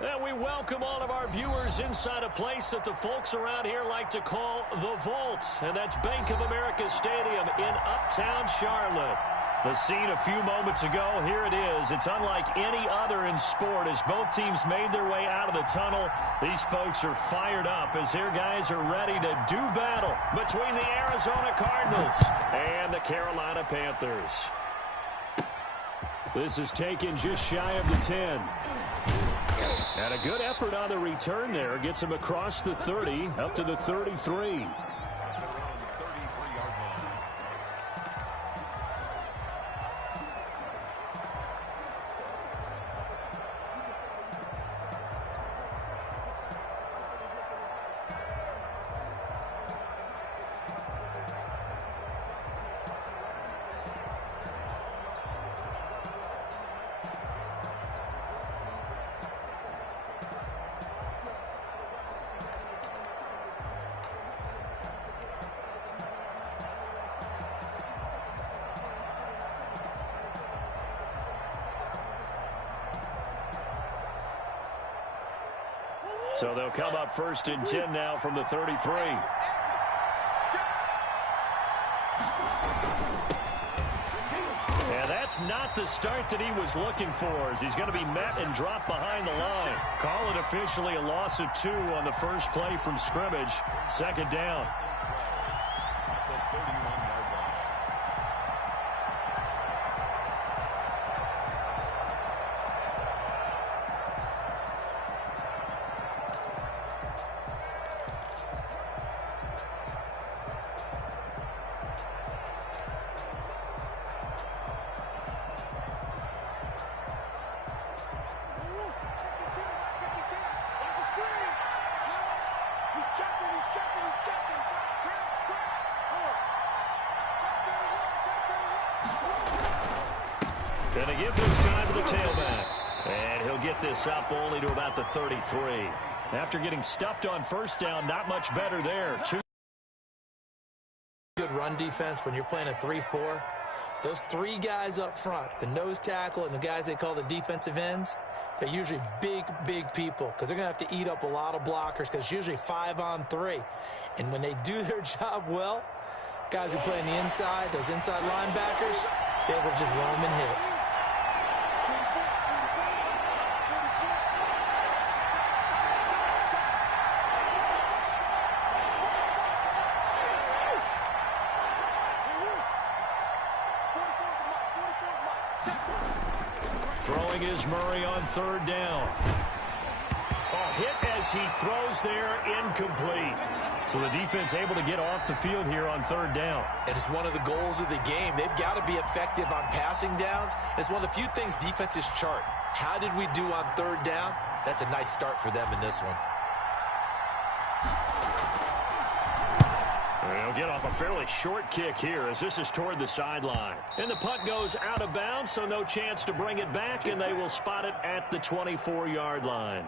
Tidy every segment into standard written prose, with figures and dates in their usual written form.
And we welcome all of our viewers inside a place that the folks around here like to call the Vault. And that's Bank of America Stadium in Uptown Charlotte. The scene a few moments ago, here it is. It's unlike any other in sport as both teams made their way out of the tunnel. These folks are fired up as their guys are ready to do battle between the Arizona Cardinals and the Carolina Panthers. This is taken just shy of the 10. And a good effort on the return there. Gets him across the 30, up to the 33. So they'll come up first and 10 now from the 33. And that's not the start that he was looking for, as he's going to be met and dropped behind the line. Call it officially a loss of 2 on the first play from scrimmage. Second down. Going to give this time to the tailback. And he'll get this up only to about the 33. After getting stuffed on first down, not much better there. Good run defense when you're playing a 3-4. Those 3 guys up front, the nose tackle and the guys they call the defensive ends, they're usually big people because they're going to have to eat up a lot of blockers because it's usually 5 on 3. And when they do their job well, guys who play on the inside, those inside linebackers, they're able to just roam and hit. Throwing is Murray on third down. Hit as he throws there, incomplete. So the defense able to get off the field here on third down. And it's one of the goals of the game. They've got to be effective on passing downs. It's one of the few things defenses chart. How did we do on third down? That's a nice start for them in this one. They'll get off a fairly short kick here as this is toward the sideline. And the punt goes out of bounds, so no chance to bring it back, and they will spot it at the 24-yard line.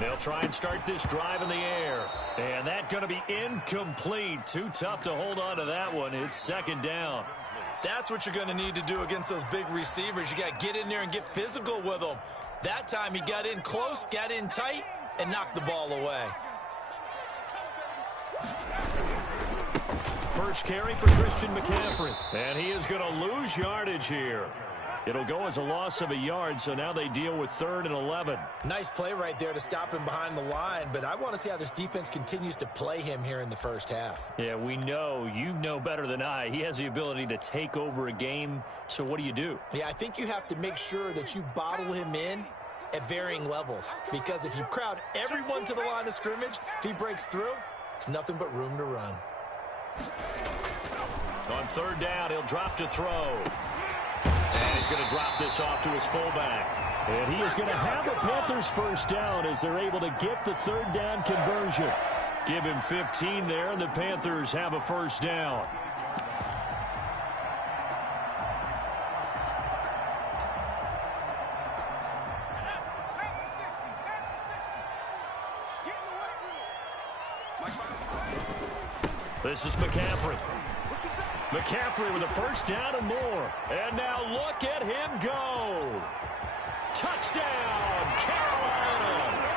They'll try and start this drive in the air. And that's going to be incomplete. Too tough to hold on to that one. It's second down. That's what you're going to need to do against those big receivers. You got to get in there and get physical with them. That time he got in close, got in tight, and knocked the ball away. First carry for Christian McCaffrey. And he is going to lose yardage here. It'll go as a loss of a yard, so now they deal with 3rd and 11. Nice play right there to stop him behind the line, but I want to see how this defense continues to play him here in the first half. Yeah, we know. You know better than I. He has the ability to take over a game, so what do? Yeah, I think you have to make sure that you bottle him in at varying levels, because if you crowd everyone to the line of scrimmage, if he breaks through, it's nothing but room to run. On third down, he'll drop to throw. And he's going to drop this off to his fullback. And he is going to have a Panthers first down as they're able to get the third down conversion. Give him 15 there, and the Panthers have a first down. This is McCaffrey. McCaffrey with a first down and more. And now look at him go. Touchdown, Carolina.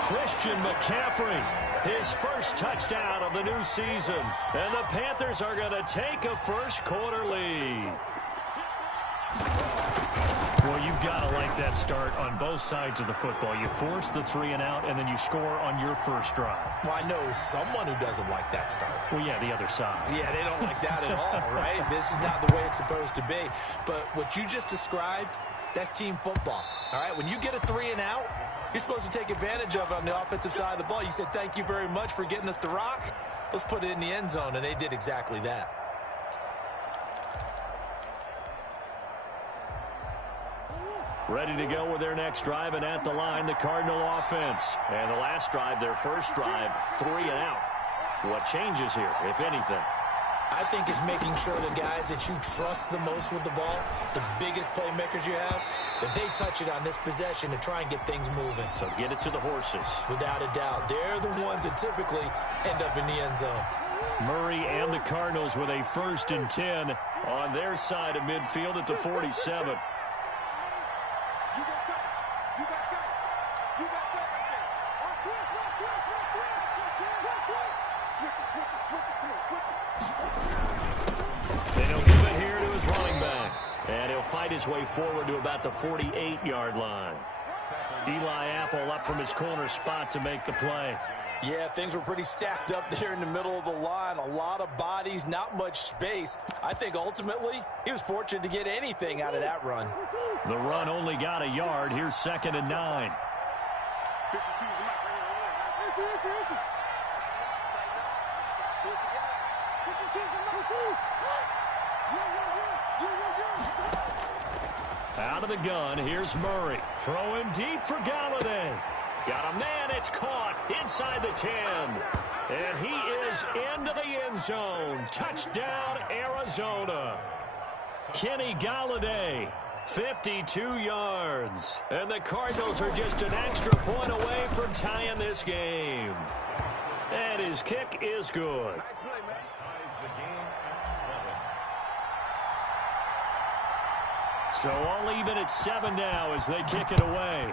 Christian McCaffrey, his first touchdown of the new season. And the Panthers are going to take a first quarter lead. Well, you've got to like that start on both sides of the football. You force the 3 and out, and then you score on your first drive. Well, I know someone who doesn't like that start. Well, yeah, the other side. Yeah, they don't like that at all, right? This is not the way it's supposed to be. But what you just described, that's team football, all right? When you get a 3 and out, you're supposed to take advantage of it on the offensive side of the ball. You said, thank you very much for getting us the rock. Let's put it in the end zone, and they did exactly that. Ready to go with their next drive, and at the line, the Cardinal offense. And the last drive, their first drive, 3 and out. What changes here, if anything? I think it's making sure the guys that you trust the most with the ball, the biggest playmakers you have, that they touch it on this possession to try and get things moving. So get it to the horses. Without a doubt. They're the ones that typically end up in the end zone. Murray and the Cardinals with a 1st and 10 on their side of midfield at the 47. They don't give it here to his running back. And he'll fight his way forward to about the 48-yard line. Eli Apple up from his corner spot to make the play. Yeah, things were pretty stacked up there in the middle of the line. A lot of bodies, not much space. I think ultimately he was fortunate to get anything out of that run. The run only got a yard. Here's 2nd and 9. Out of the gun, here's Murray. Throwing deep for Galladay. Got a man, it's caught inside the 10. And he is into the end zone. Touchdown, Arizona. Kenny Galladay, 52 yards. And the Cardinals are just an extra point away from tying this game. And his kick is good. So all even at 7 now as they kick it away.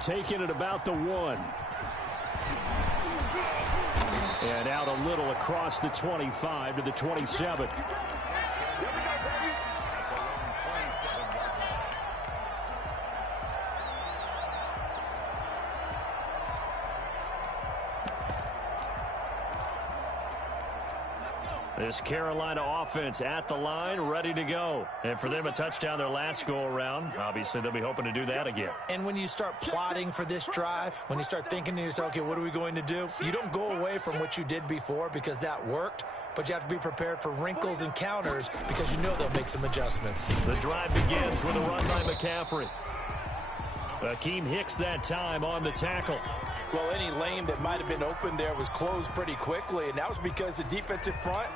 Taking it about the 1. And out a little across the 25 to the 27. This Carolina offense at the line, ready to go. And for them, a touchdown their last go-around. Obviously, they'll be hoping to do that again. And when you start plotting for this drive, when you start thinking to yourself, okay, what are we going to do? You don't go away from what you did before because that worked, but you have to be prepared for wrinkles and counters because you know they'll make some adjustments. The drive begins with a run by McCaffrey. Akeem Hicks that time on the tackle. Well, any lane that might have been open there was closed pretty quickly, and that was because the defensive front,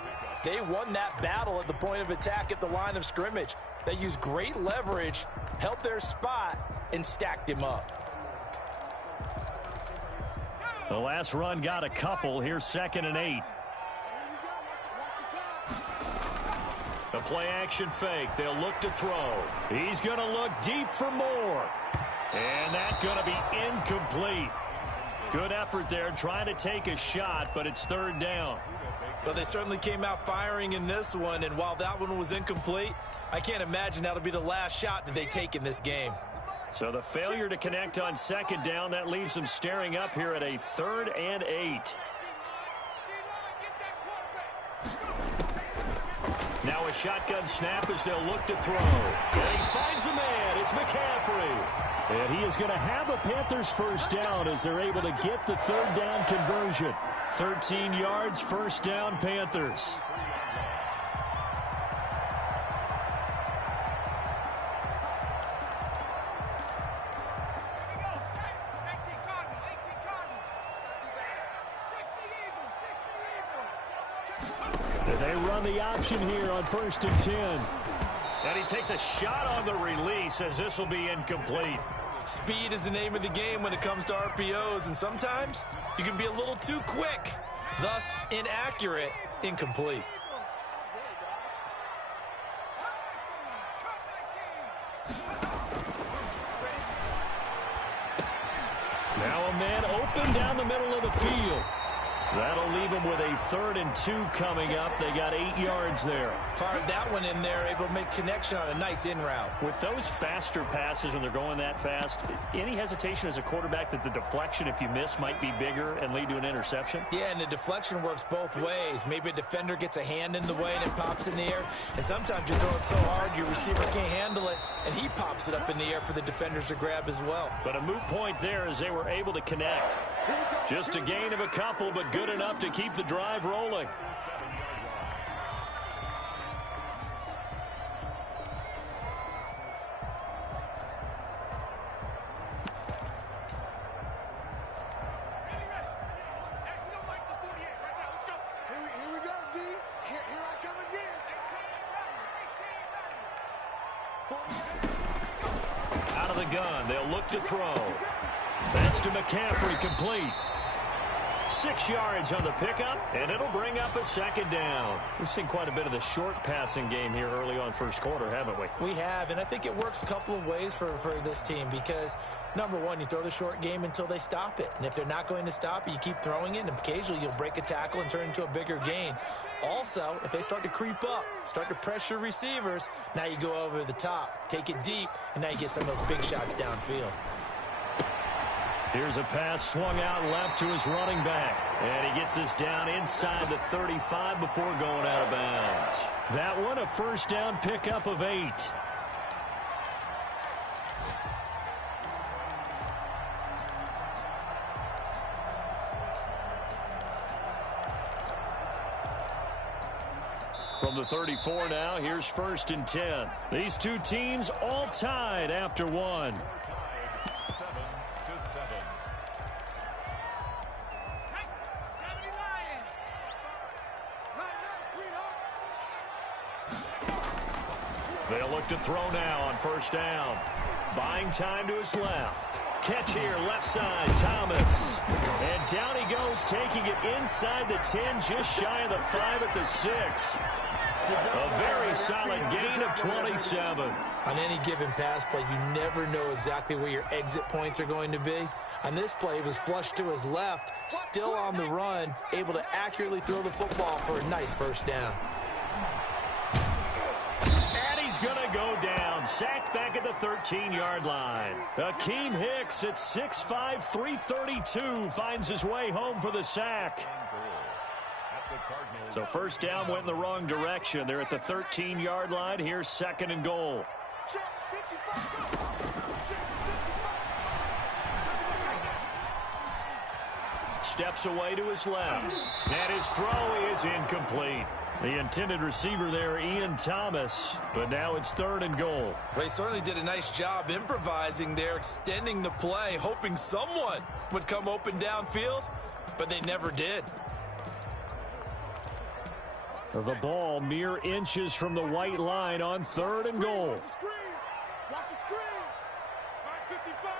they won that battle at the point of attack at the line of scrimmage. They used great leverage, held their spot, and stacked him up. The last run got a couple. Here's 2nd and 8. A play-action fake. They'll look to throw. He's going to look deep for more. And that's going to be incomplete. Good effort there, trying to take a shot, but it's 3rd down. Well, they certainly came out firing in this one, and while that one was incomplete, I can't imagine that'll be the last shot that they take in this game. So the failure to connect on 2nd down, that leaves them staring up here at a 3rd and 8. Now a shotgun snap as they'll look to throw. And he finds a man. It's McCaffrey. And he is going to have a Panthers first down as they're able to get the 3rd down conversion. 13 yards, first down, Panthers. They run the option here on 1st and 10. And he takes a shot on the release as this will be incomplete. Speed is the name of the game when it comes to RPOs, and sometimes you can be a little too quick, thus inaccurate, incomplete. Now a man open down the middle of the field. That'll leave them with a 3rd and 2 coming up. They got 8 yards there. Fired that one in there, able to make connection on a nice in route. With those faster passes when they're going that fast, any hesitation as a quarterback that the deflection, if you miss, might be bigger and lead to an interception? Yeah, and the deflection works both ways. Maybe a defender gets a hand in the way and it pops in the air. And sometimes you throw it so hard your receiver can't handle it, and he pops it up in the air for the defenders to grab as well. But a moot point there as they were able to connect. Just a gain of a couple, but good enough to keep the drive rolling. Here we go, D. Here I come again. Out of the gun, they'll look to throw. That's to McCaffrey, complete. 6 yards on the pickup, and it'll bring up a 2nd down. We've seen quite a bit of the short passing game here early on 1st quarter, haven't we? We have, and I think it works a couple of ways for this team because, number one, you throw the short game until they stop it. And if they're not going to stop it, you keep throwing it, and occasionally you'll break a tackle and turn into a bigger gain. Also, if they start to creep up, start to pressure receivers, now you go over the top, take it deep, and now you get some of those big shots downfield. Here's a pass swung out left to his running back. And he gets this down inside the 35 before going out of bounds. That one a 1st down pickup of 8. From the 34 now, here's 1st and 10. These two teams all tied after one. They'll look to throw now on 1st down. Buying time to his left. Catch here, left side, Thomas. And down he goes, taking it inside the 10, just shy of the 5 at the 6. A very solid gain of 27. On any given pass play, you never know exactly where your exit points are going to be. On this play, he was flushed to his left, still on the run, able to accurately throw the football for a nice 1st down. Going to go down. Sacked back at the 13-yard line. Akeem Hicks at 6'5", 332 finds his way home for the sack. So 1st down went in the wrong direction. They're at the 13-yard line. Here's 2nd and goal. Steps away to his left. And his throw is incomplete. The intended receiver there, Ian Thomas, but now it's 3rd and goal. Well, he certainly did a nice job improvising there, extending the play, hoping someone would come open downfield, but they never did. The ball mere inches from the white line on 3rd and goal. Watch the screen. 555.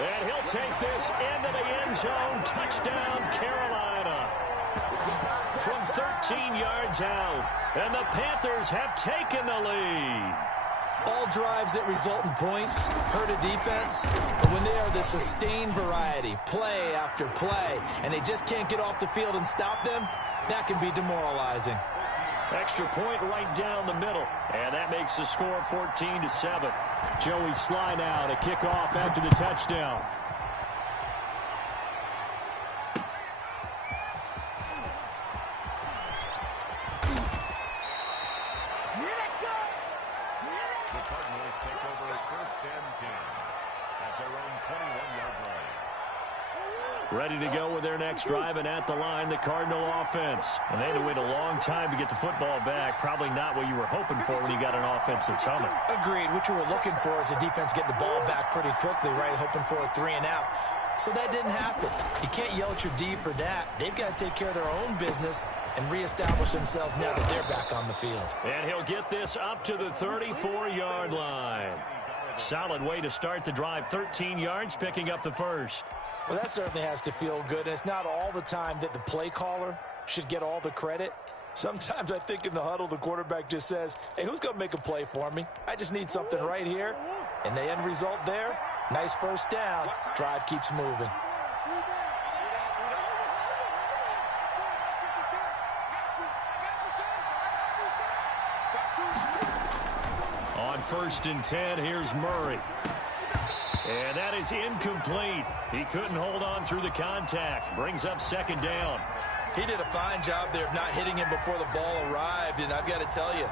And he'll take this into the end zone. Touchdown, Carolina. From 13 yards out. And the Panthers have taken the lead. All drives that result in points hurt a defense, but when they are the sustained variety, play after play, and they just can't get off the field and stop them, that can be demoralizing. Extra point right down the middle, and that makes the score 14-7. Joey Sly now to kick off after the touchdown. Ready to go with their next drive, and at the line, the Cardinal offense. And they had to wait a long time to get the football back. Probably not what you were hoping for when you got an offense that's humming. Agreed. What you were looking for is the defense getting the ball back pretty quickly, right? Hoping for a 3 and out. So that didn't happen. You can't yell at your D for that. They've got to take care of their own business and reestablish themselves now that they're back on the field. And he'll get this up to the 34-yard line. Solid way to start the drive. 13 yards, picking up the first. Well, that certainly has to feel good. And it's not all the time that the play caller should get all the credit. Sometimes I think in the huddle, the quarterback just says, hey, who's going to make a play for me? I just need something right here. And the end result there, nice first down. Drive keeps moving. On 1st and 10, here's Murray. And that is incomplete. He couldn't hold on through the contact. Brings up 2nd down. He did a fine job there of not hitting him before the ball arrived. And I've got to tell you,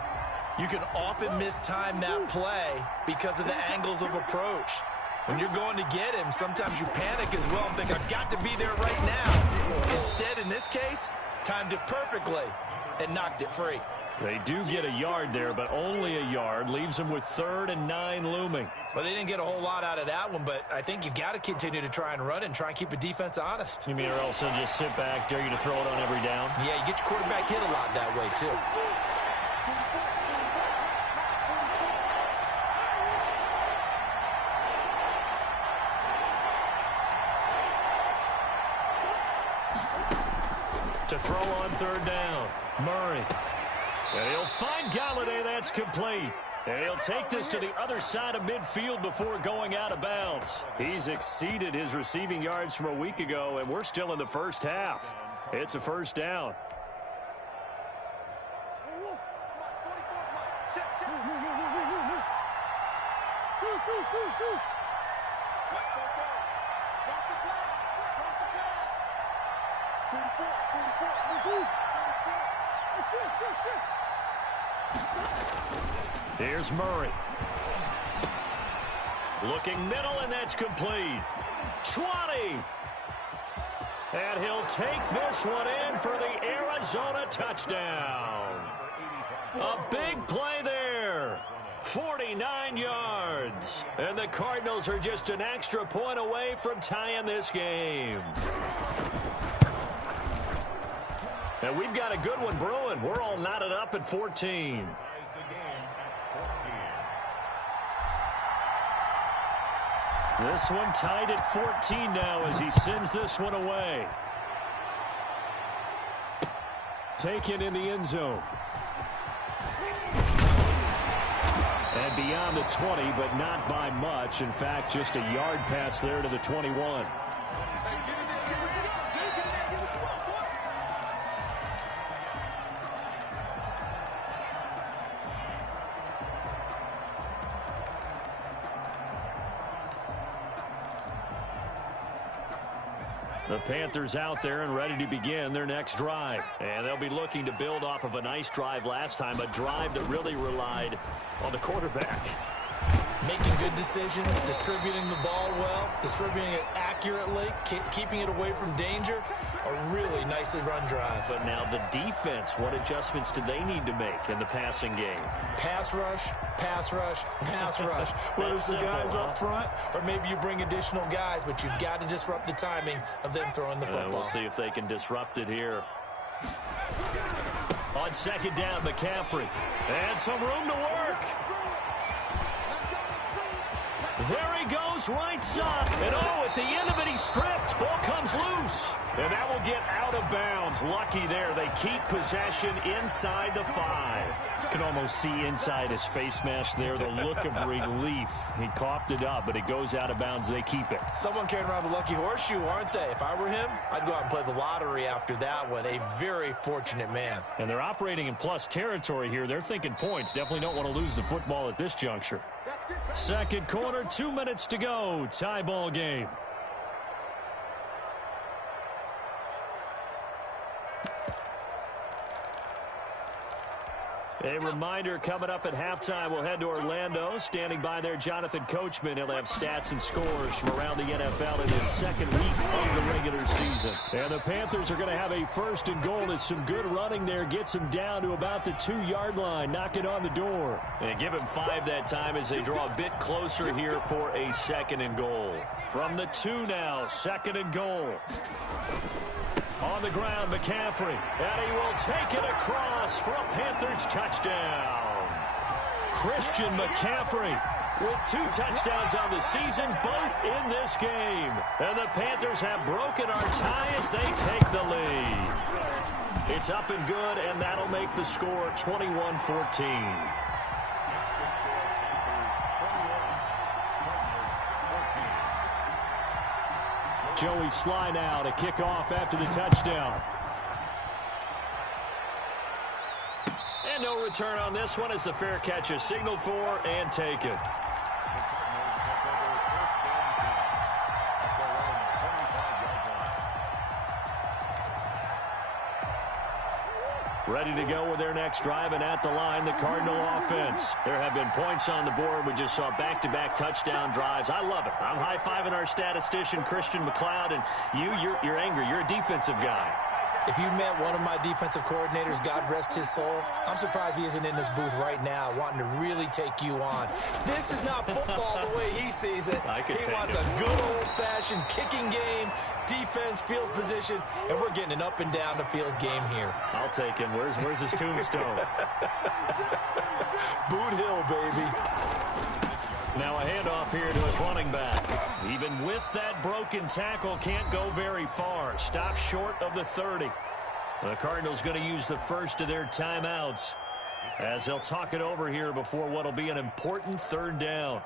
you can often mistime that play because of the angles of approach. When you're going to get him, sometimes you panic as well and think, I've got to be there right now. Instead, in this case, timed it perfectly and knocked it free. They do get a yard there, but only a yard. Leaves them with 3rd and 9 looming. Well, they didn't get a whole lot out of that one, but I think you've got to continue to try and run and try and keep the defense honest. You mean or else they'll just sit back, dare you to throw it on every down? Yeah, you get your quarterback hit a lot that way, too. To throw on 3rd down, Murray. And he'll find Galladay. That's complete. And he'll take this to the other side of midfield before going out of bounds. He's exceeded his receiving yards from a week ago, and we're still in the first half. It's a 1st down. Here's Murray. Looking middle, and that's complete. 20. And he'll take this one in for the Arizona touchdown. A big play there. 49 yards. And the Cardinals are just an extra point away from tying this game. And we've got a good one brewing. We're all knotted up at 14. This one tied at 14 now as he sends this one away. Taken in the end zone. And beyond the 20, but not by much. In fact, just a yard pass there to the 21. The Panthers out there and ready to begin their next drive. And they'll be looking to build off of a nice drive last time, a drive that really relied on the quarterback. Making good decisions, distributing the ball well, distributing it accurately, keeping it away from danger. A really nicely run drive. But now the defense, what adjustments do they need to make in the passing game? Pass rush, pass rush, pass rush. Whether it's the guys up front or maybe you bring additional guys, but you've got to disrupt the timing of them throwing the football. We'll see if they can disrupt it here. On 2nd down, McCaffrey. And some room to work. There he goes, right side. And at the end of it, he's stripped. Ball comes loose. And that will get out of bounds. Lucky there. They keep possession inside the 5. You can almost see inside his face mask there the look of relief. He coughed it up, but it goes out of bounds. They keep it. Someone carrying around a lucky horseshoe, aren't they? If I were him, I'd go out and play the lottery after that one. A very fortunate man. And they're operating in plus territory here. They're thinking points. Definitely don't want to lose the football at this juncture. 2nd quarter, 2 minutes to go. Tie ball game. A reminder coming up at halftime, we'll head to Orlando. Standing by there, Jonathan Coachman. He'll have stats and scores from around the NFL in his 2nd week of the regular regular season. And the Panthers are going to have a first and goal as some good running there gets them down to about the 2-yard line, knocking on the door. And give him 5 that time as they draw a bit closer here for a second and goal. From the 2 now, second and goal. On the ground, McCaffrey. And he will take it across for a Panthers touchdown. Christian McCaffrey with 2 touchdowns on the season, both in this game. And the Panthers have broken our tie as they take the lead. It's up and good, and that'll make the score 21-14. Joey Sly now to kick off after the touchdown. And no return on this one as the fair catch is signaled for and taken. Ready to go with their next drive, and at the line, the Cardinal offense. There have been points on the board. We just saw back-to-back touchdown drives. I love it. I'm high-fiving our statistician, Christian McLeod, and you're angry. You're a defensive guy. If you met one of my defensive coordinators, God rest his soul, I'm surprised he isn't in this booth right now wanting to really take you on. This is not football the way he sees it. He wants a good old-fashioned kicking game, defense, field position, and we're getting an up-and-down-the-field game here. I'll take him. Where's his tombstone? Boot Hill, baby. Now a handoff here to his running back. Even with that broken tackle, can't go very far. Stops short of the 30. The Cardinals going to use the first of their timeouts as they'll talk it over here before what will be an important 3rd down.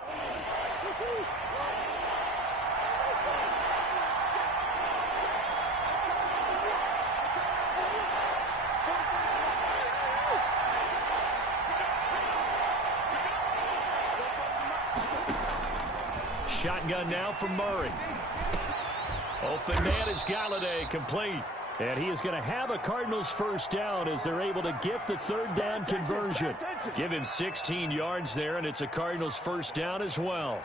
Shotgun now from Murray. Open man is Galladay, complete. And he is going to have a Cardinals first down as they're able to get the 3rd down conversion. Give him 16 yards there, and it's a Cardinals first down as well.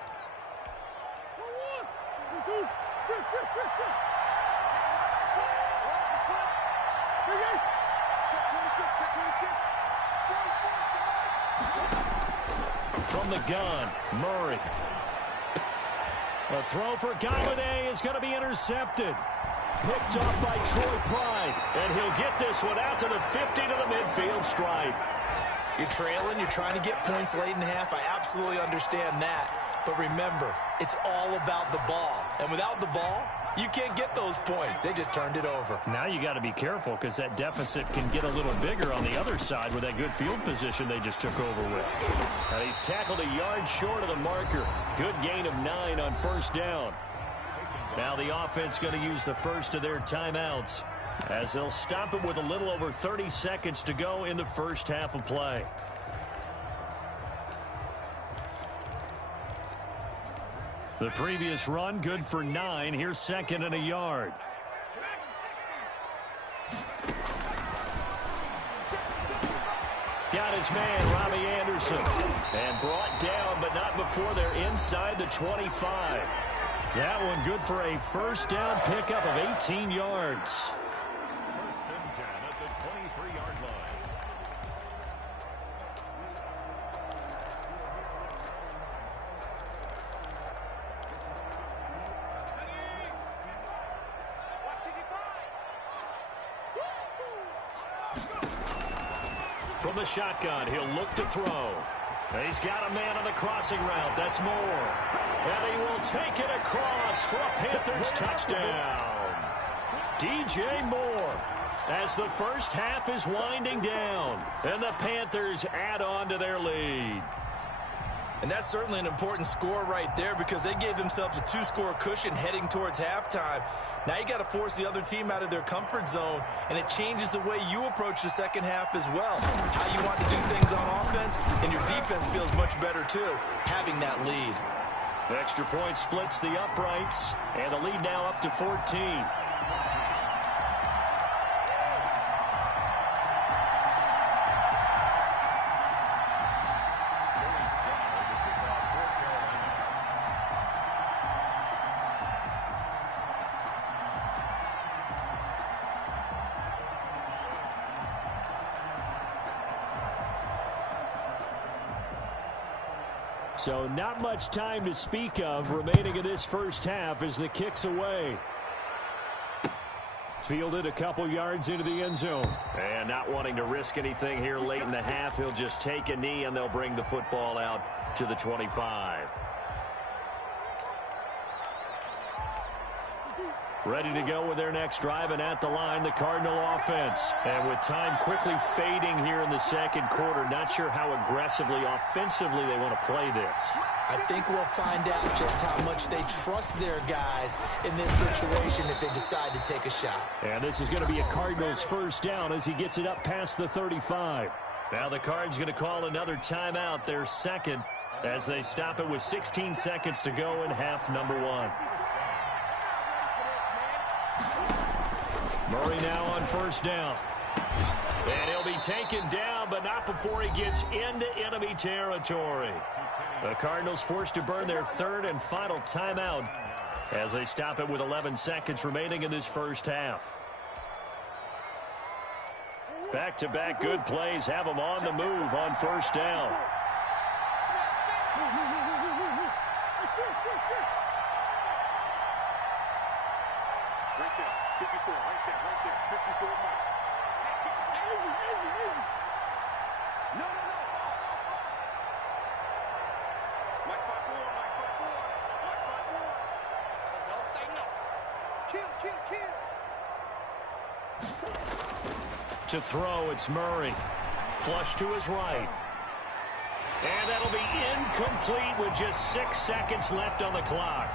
From the gun, Murray. A throw for Galladay is going to be intercepted. Picked off by Troy Pride. And he'll get this one out to the 50 to the midfield stripe. You're trailing. You're trying to get points late in the half. I absolutely understand that. But remember, it's all about the ball. And without the ball, you can't get those points. They just turned it over. Now you got to be careful because that deficit can get a little bigger on the other side with that good field position they just took over with. And he's tackled a yard short of the marker. Good gain of 9 on first down. Now the offense going to use the first of their timeouts as they'll stop it with a little over 30 seconds to go in the first half of play. The previous run good for 9. Here's 2nd and a yard. Got his man, Robbie Anderson. And brought down, but not before they're inside the 25. That one good for a first down pickup of 18 yards. 1st and 10 at the 23-yard line. From the shotgun, he'll look to throw. And he's got a man on the crossing route. That's Moore. And he will take it across for a Panthers touchdown. DJ Moore as the first half is winding down. And the Panthers add on to their lead. And that's certainly an important score right there because they gave themselves a 2-score cushion heading towards halftime. Now you got to force the other team out of their comfort zone, and it changes the way you approach the second half as well. How you want to do things on offense, and your defense feels much better too, having that lead. The extra point splits the uprights, and the lead now up to 14. So not much time to speak of remaining in this first half as the kick's away. Fielded a couple yards into the end zone. And not wanting to risk anything here late in the half, he'll just take a knee and they'll bring the football out to the 25. Ready to go with their next drive, and at the line, the Cardinal offense. And with time quickly fading here in the second quarter, not sure how aggressively, offensively they want to play this. I think we'll find out just how much they trust their guys in this situation if they decide to take a shot. And this is going to be a Cardinals first down as he gets it up past the 35. Now the Cards going to call another timeout, their second, as they stop it with 16 seconds to go in half number one. Murray now on first down. And he'll be taken down, but not before he gets into enemy territory. The Cardinals forced to burn their third and final timeout as they stop it with 11 seconds remaining in this first half. Back-to-back good plays have them on the move on first down. Right there, 54, right there, 54 mark. Easy. No. Watch my board. So don't say no. Kill. To throw, it's Murray. Flush to his right. And that'll be incomplete with just 6 seconds left on the clock.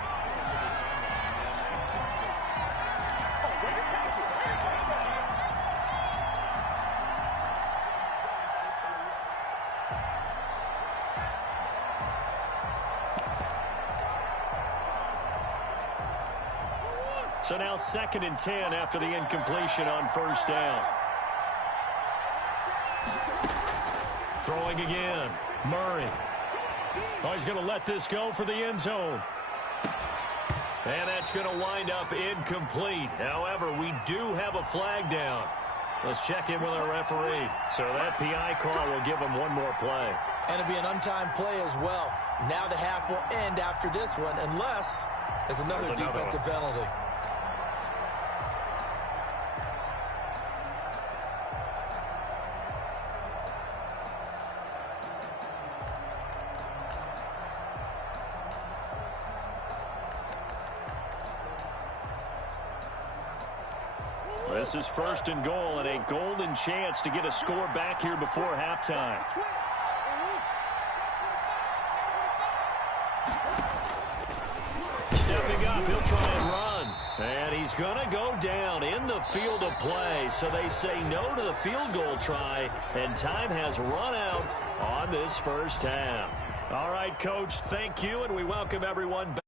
So now 2nd and 10 after the incompletion on first down. Throwing again. Murray. Oh, he's going to let this go for the end zone. And that's going to wind up incomplete. However, we do have a flag down. Let's check in with our referee. So that PI call will give him one more play. And it'll be an untimed play as well. Now the half will end after this one unless there's another defensive penalty. This is 1st and goal and a golden chance to get a score back here before halftime. Stepping up, he'll try and run. And he's going to go down in the field of play. So they say no to the field goal try, and time has run out on this first half. All right, Coach, thank you, and we welcome everyone back.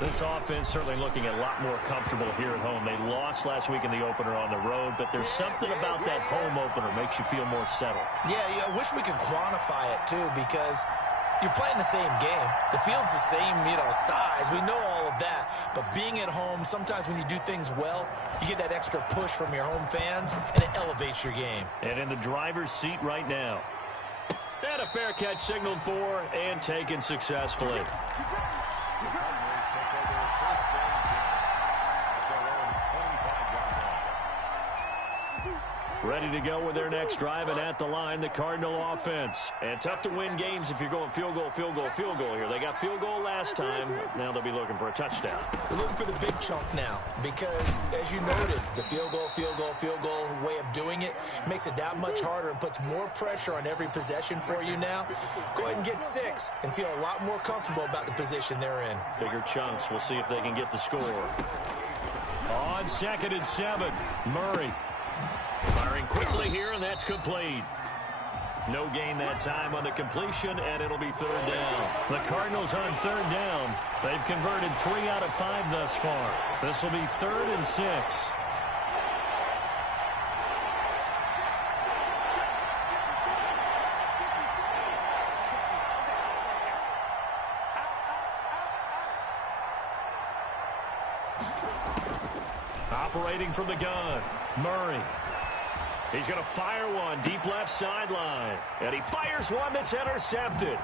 This offense certainly looking a lot more comfortable here at home. They lost last week in the opener on the road, but there's something about that home opener makes you feel more settled. Yeah, I wish we could quantify it, too, because you're playing the same game. The field's the same, size. We know all of that. But being at home, sometimes when you do things well, you get that extra push from your home fans, and it elevates your game. And in the driver's seat right now. And a fair catch signaled for and taken successfully. Ready to go with their next drive, and at the line, the Cardinal offense. And tough to win games if you're going field goal, field goal, field goal here. They got field goal last time. Now they'll be looking for a touchdown. They're looking for the big chunk now because, as you noted, the field goal way of doing it makes it that much harder and puts more pressure on every possession for you now. Go ahead and get 6 and feel a lot more comfortable about the position they're in. Bigger chunks. We'll see if they can get the score. On 2nd and 7, Murray. Firing quickly here, and that's complete. No gain that time on the completion, and it'll be 3rd down. The Cardinals on 3rd down. They've converted 3 out of 5 thus far. This will be 3rd and 6. Operating from the gun, Murray. He's going to fire one deep left sideline. And he fires one that's intercepted.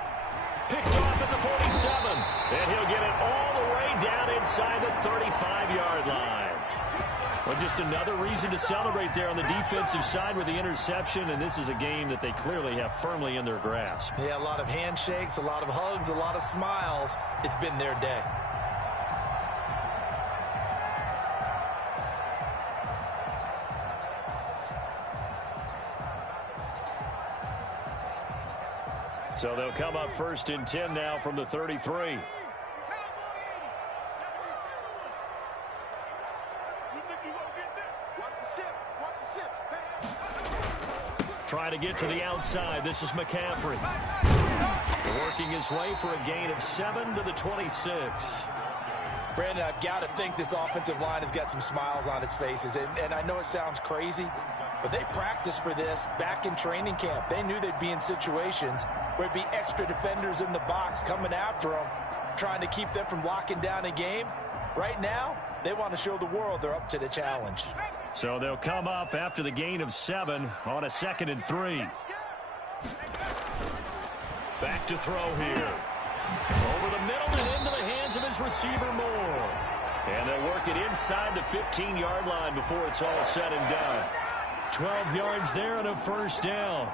Picked off at the 47. And he'll get it all the way down inside the 35-yard line. Well, just another reason to celebrate there on the defensive side with the interception. And this is a game that they clearly have firmly in their grasp. Yeah, a lot of handshakes, a lot of hugs, a lot of smiles. It's been their day. So they'll come up 1st and 10 now from the 33. Try to get to the outside. This is McCaffrey. Working his way for a gain of 7 to the 26. Brandon, I've got to think this offensive line has got some smiles on its faces. And I know it sounds crazy, but they practiced for this back in training camp. They knew they'd be in situations where it'd be extra defenders in the box coming after them, trying to keep them from locking down a game. Right now, they want to show the world they're up to the challenge. So they'll come up after the gain of 7 on a 2nd and 3. Back to throw here. Over the middle and into the hands of his receiver, Moore. And they'll work it inside the 15-yard line before it's all said and done. 12 yards there and a 1st down.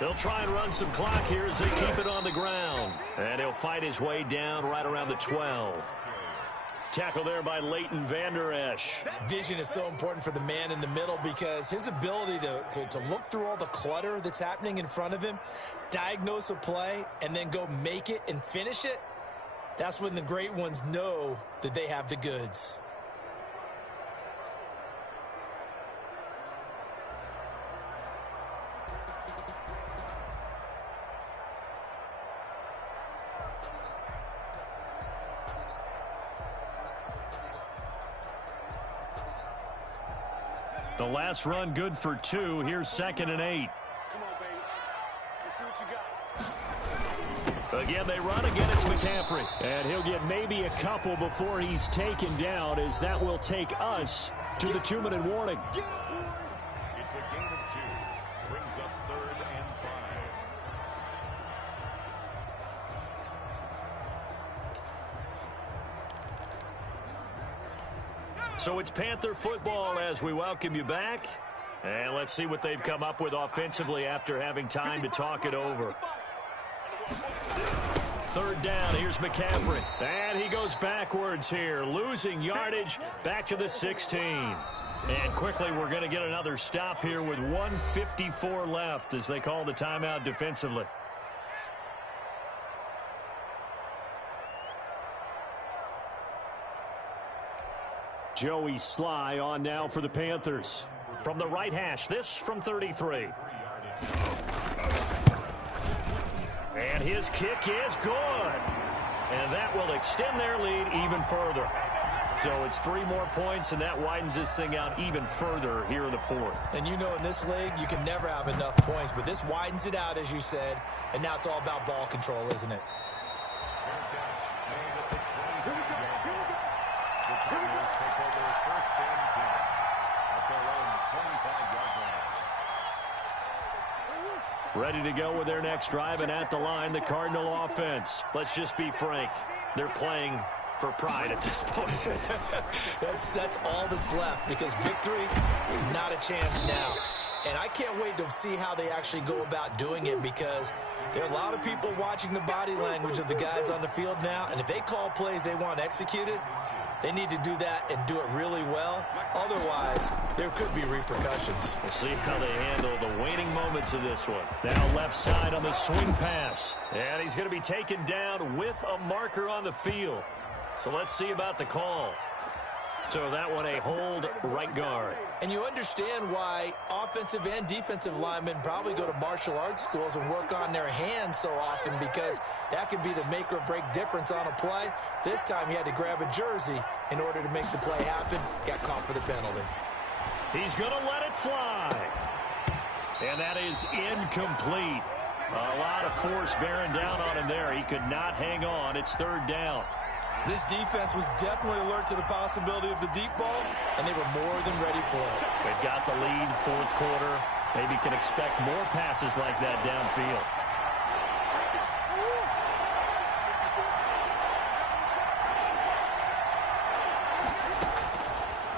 They'll try and run some clock here as they keep it on the ground. And he'll fight his way down right around the 12. Tackle there by Leighton Vander Esch. Vision is so important for the man in the middle because his ability to look through all the clutter that's happening in front of him, diagnose a play, and then go make it and finish it, that's when the great ones know that they have the goods. The last run good for 2. Here's 2nd and 8. Come on, baby. Let's see what you got. Again, they run. Again, it's McCaffrey. And he'll get maybe a couple before he's taken down, as that will take us to the 2-minute warning. It's a gain of 2. Brings up 3rd and 5. So it's Panther football as we welcome you back. And let's see what they've come up with offensively after having time to talk it over. 3rd down, here's McCaffrey. And he goes backwards here, losing yardage back to the 16. And quickly, we're going to get another stop here with 1:54 left as they call the timeout defensively. Joey Sly on now for the Panthers. From the right hash, this from 33. And his kick is good. And that will extend their lead even further. So it's 3 more points, and that widens this thing out even further here in the fourth. And you know in this league, you can never have enough points, but this widens it out, as you said, and now it's all about ball control, isn't it? Ready to go with their next drive, and at the line, the Cardinal offense. Let's just be frank. They're playing for pride at this point. that's all that's left, because victory, not a chance now. And I can't wait to see how they actually go about doing it, because there are a lot of people watching the body language of the guys on the field now, and if they call plays they want executed, they need to do that and do it really well. Otherwise, there could be repercussions. We'll see how they handle the waning moments of this one. Now left side on the swing pass. And he's going to be taken down with a marker on the field. So let's see about the call. So that one a hold right guard. And you understand why offensive and defensive linemen probably go to martial arts schools and work on their hands so often, because that can be the make or break difference on a play. This time he had to grab a jersey in order to make the play happen. Got caught for the penalty. He's going to let it fly. And that is incomplete. A lot of force bearing down on him there. He could not hang on. It's 3rd down. This defense was definitely alert to the possibility of the deep ball, and they were more than ready for it. They've got the lead, 4th quarter. Maybe can expect more passes like that downfield.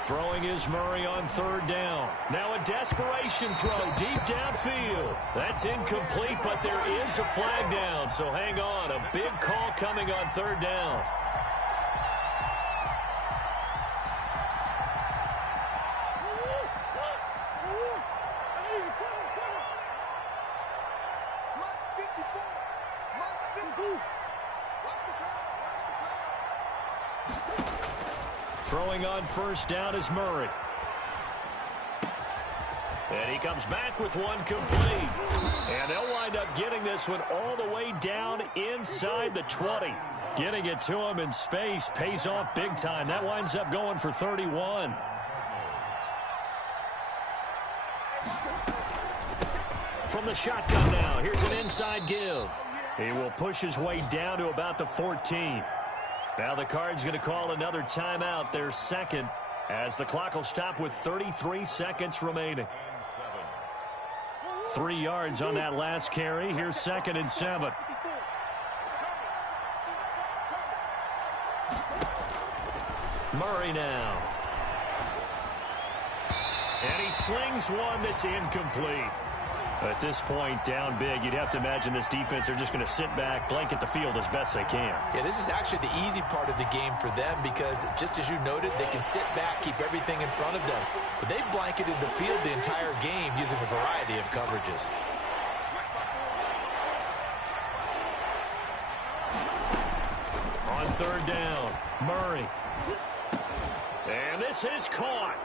Throwing is Murray on 3rd down. Now a desperation throw deep downfield. That's incomplete, but there is a flag down, so hang on. A big call coming on 3rd down. Throwing on 1st down is Murray. And he comes back with one complete. And they'll wind up getting this one all the way down inside the 20. Getting it to him in space pays off big time. That winds up going for 31. From the shotgun now, here's an inside give. He will push his way down to about the 14. Now the Cards going to call another timeout, their 2nd, as the clock will stop with 33 seconds remaining. 3 yards on that last carry. Here's 2nd and 7. Murray now. And he slings one that's incomplete. At this point, down big, you'd have to imagine this defense are just going to sit back, blanket the field as best they can. Yeah, this is actually the easy part of the game for them, because just as you noted, they can sit back, keep everything in front of them. But they've blanketed the field the entire game using a variety of coverages. On 3rd down, Murray. And this is caught.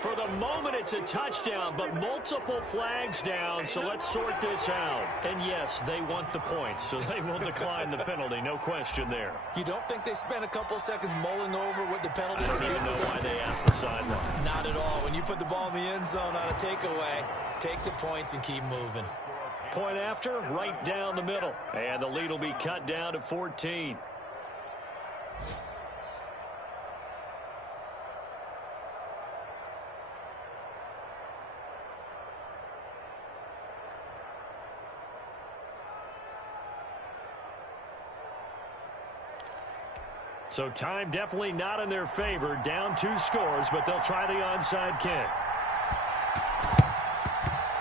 For the moment, it's a touchdown, but multiple flags down, so let's sort this out. And yes, they want the points, so they will decline the penalty, no question there. You don't think they spent a couple of seconds mulling over what the penalty would do? I don't even know why they asked the sideline. Not at all. When you put the ball in the end zone on a takeaway, take the points and keep moving. Point after, right down the middle. And the lead will be cut down to 14. So time definitely not in their favor. Down 2 scores, but they'll try the onside kick.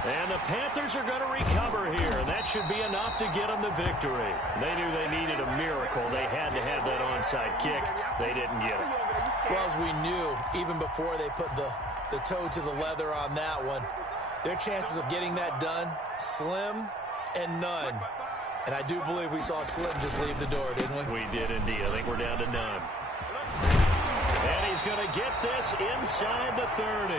And the Panthers are going to recover here. That should be enough to get them the victory. They knew they needed a miracle. They had to have that onside kick. They didn't get it. Well, as we knew, even before they put the toe to the leather on that one, their chances of getting that done, slim and none. And I do believe we saw Slim just leave the door, didn't we? We did indeed. I think we're down to none. And he's going to get this inside the 30.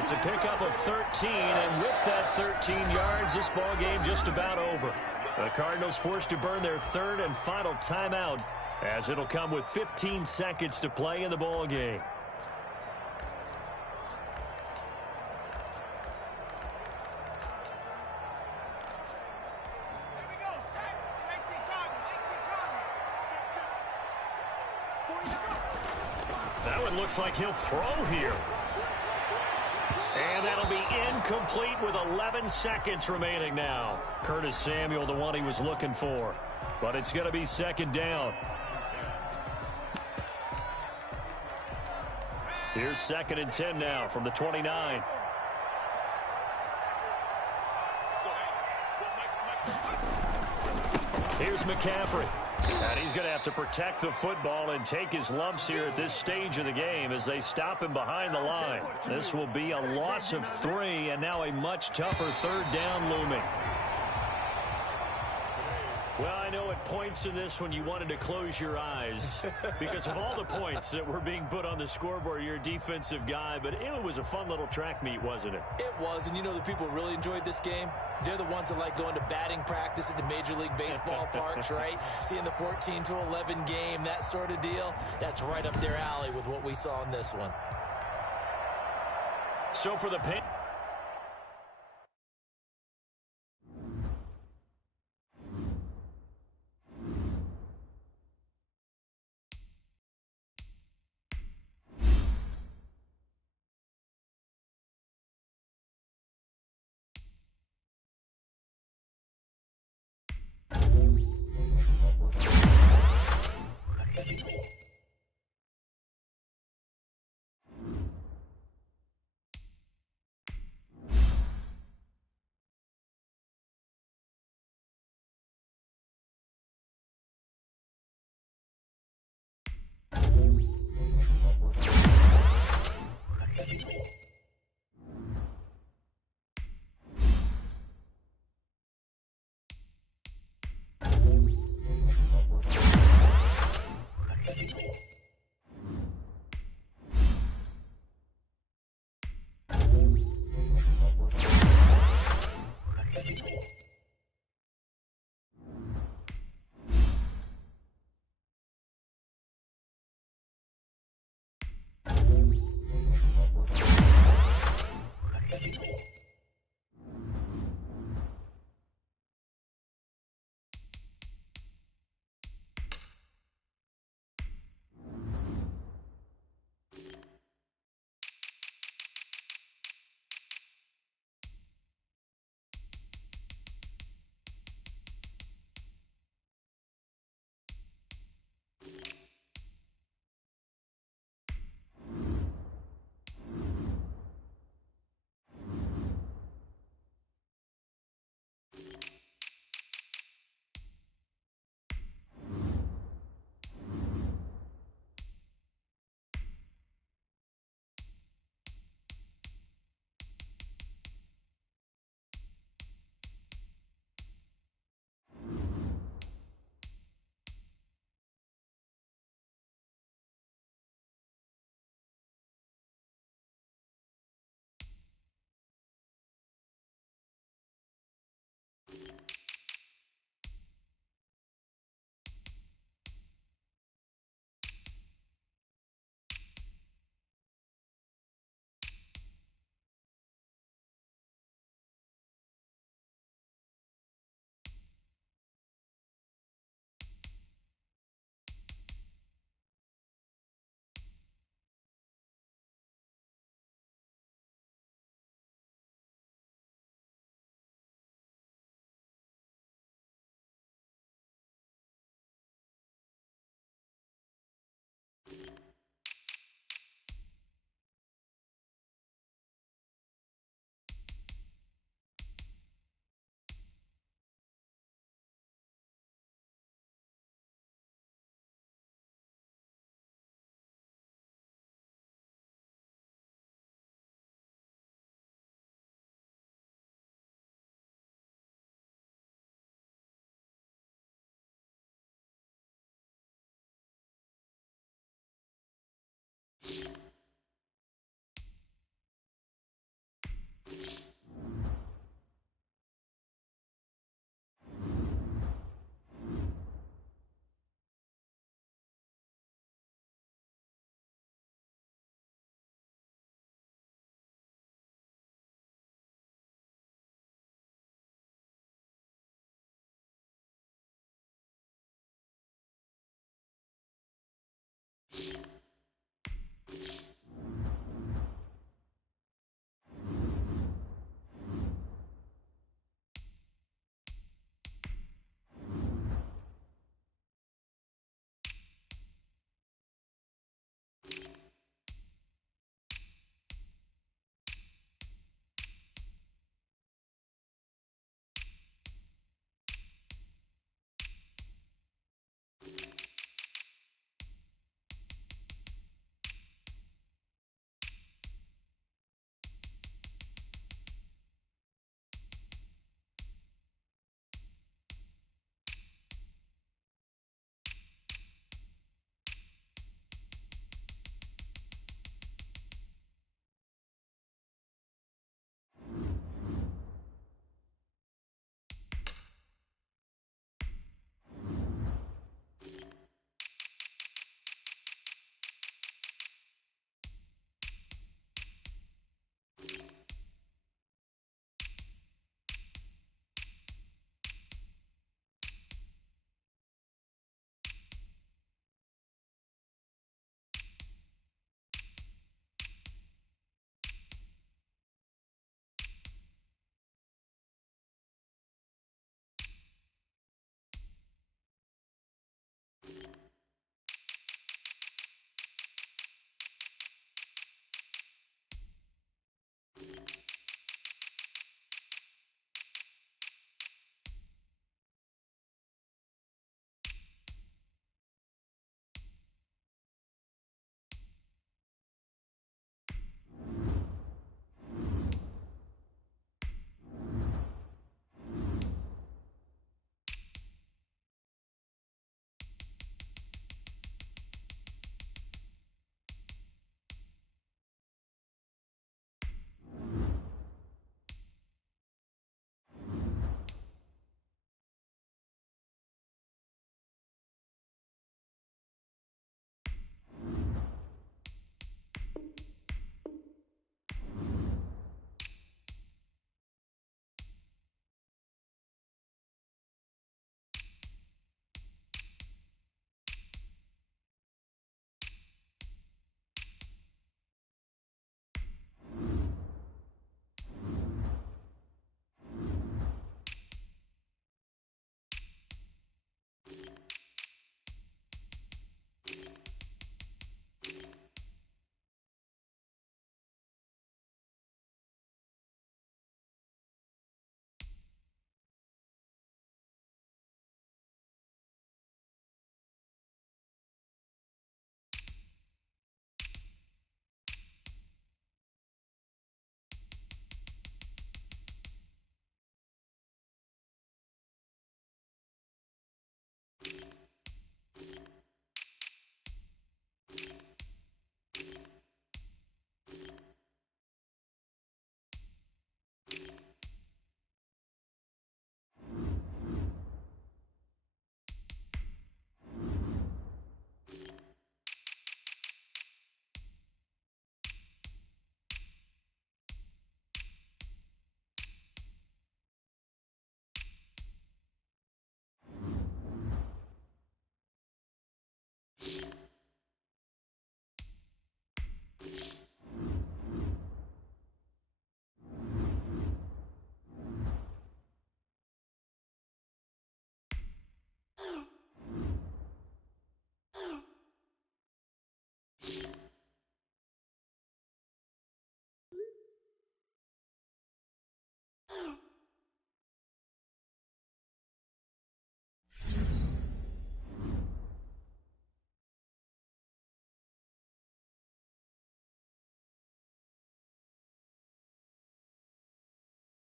It's a pickup of 13, and with that 13 yards, this ball game just about over. The Cardinals forced to burn their third and final timeout, as it'll come with 15 seconds to play in the ball game. That one looks like he'll throw here. And that'll be incomplete with 11 seconds remaining now. Curtis Samuel, the one he was looking for. But it's going to be second down. Here's 2nd and 10 now from the 29. Here's McCaffrey. And he's going to have to protect the football and take his lumps here at this stage of the game as they stop him behind the line. This will be a loss of 3, and now a much tougher third down looming. Well, I know at points in this when you wanted to close your eyes because of all the points that were being put on the scoreboard. You're a defensive guy, but it was a fun little track meet, wasn't it? It was, and you know the people really enjoyed this game? They're the ones that like going to batting practice at the Major League Baseball parks, right? Seeing the 14-11 game, that sort of deal. That's right up their alley with what we saw in this one. So for the Panthers, 2.